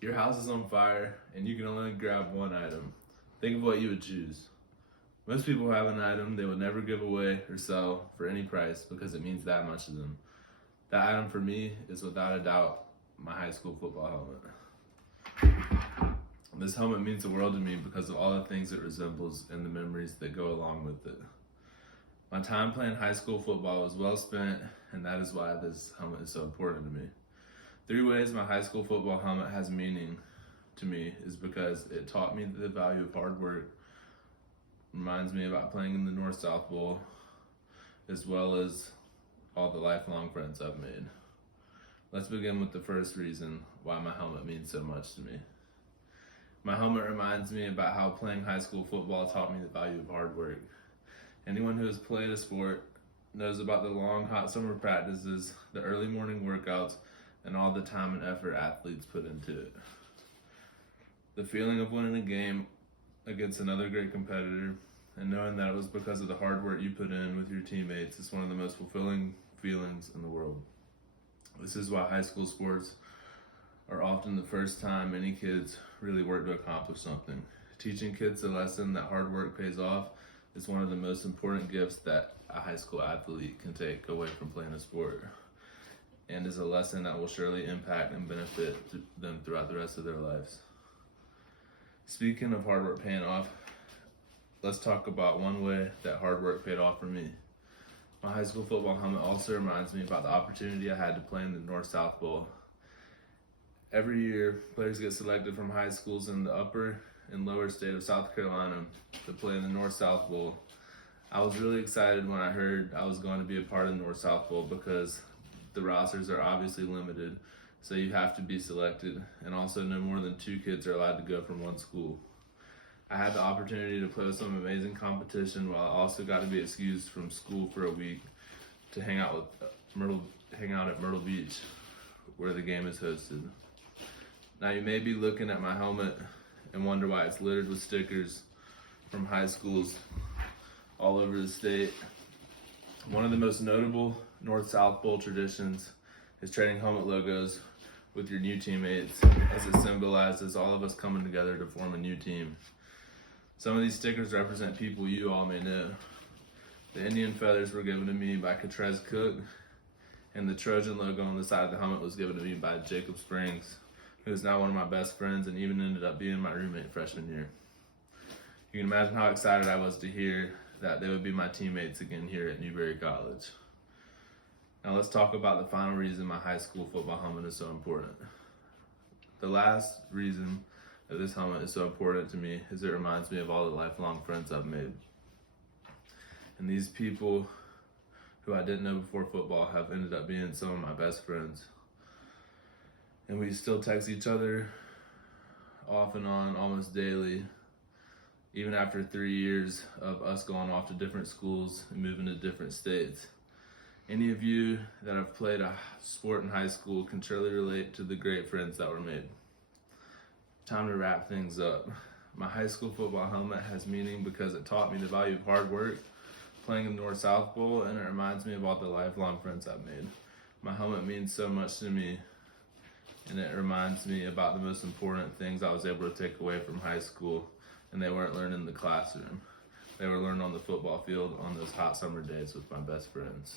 Your house is on fire and you can only grab one item. Think of what you would choose. Most people have an item they would never give away or sell for any price because it means that much to them. That item for me is without a doubt my high school football helmet. This helmet means the world to me because of all the things it resembles and the memories that go along with it. My time playing high school football was well spent, and that is why this helmet is so important to me. 3 ways my high school football helmet has meaning to me is because it taught me the value of hard work, reminds me about playing in the North-South Bowl, as well as all the lifelong friends I've made. Let's begin with the first reason why my helmet means so much to me. My helmet reminds me about how playing high school football taught me the value of hard work. Anyone who has played a sport knows about the long, hot summer practices, the early morning workouts, and all the time and effort athletes put into it. The feeling of winning a game against another great competitor and knowing that it was because of the hard work you put in with your teammates is one of the most fulfilling feelings in the world. This is why high school sports are often the first time many kids really work to accomplish something. Teaching kids the lesson that hard work pays off is one of the most important gifts that a high school athlete can take away from playing a sport, and is a lesson that will surely impact and benefit them throughout the rest of their lives. Speaking of hard work paying off, let's talk about one way that hard work paid off for me. My high school football helmet also reminds me about the opportunity I had to play in the North-South Bowl. Every year, players get selected from high schools in the upper and lower state of South Carolina to play in the North-South Bowl. I was really excited when I heard I was going to be a part of the North-South Bowl because the rosters are obviously limited, so you have to be selected, and also no more than 2 kids are allowed to go from one school. I had the opportunity to play with some amazing competition while I also got to be excused from school for a week to hang out at Myrtle Beach, where the game is hosted. Now you may be looking at my helmet and wonder why it's littered with stickers from high schools all over the state. One of the most notable North-South Bowl traditions is trading helmet logos with your new teammates, as it symbolizes all of us coming together to form a new team. Some of these stickers represent people you all may know. The Indian feathers were given to me by Catrez Cook, and the Trojan logo on the side of the helmet was given to me by Jacob Springs, who is now one of my best friends and even ended up being my roommate freshman year. You can imagine how excited I was to hear that they would be my teammates again here at Newberry College. Now let's talk about the final reason my high school football helmet is so important. The last reason that this helmet is so important to me is it reminds me of all the lifelong friends I've made. And these people who I didn't know before football have ended up being some of my best friends. And we still text each other off and on almost daily, even after 3 years of us going off to different schools and moving to different states. Any of you that have played a sport in high school can surely relate to the great friends that were made. Time to wrap things up. My high school football helmet has meaning because it taught me the value of hard work, playing in the North-South Bowl, and it reminds me about the lifelong friends I've made. My helmet means so much to me, and it reminds me about the most important things I was able to take away from high school, and they weren't learned in the classroom. They were learned on the football field on those hot summer days with my best friends.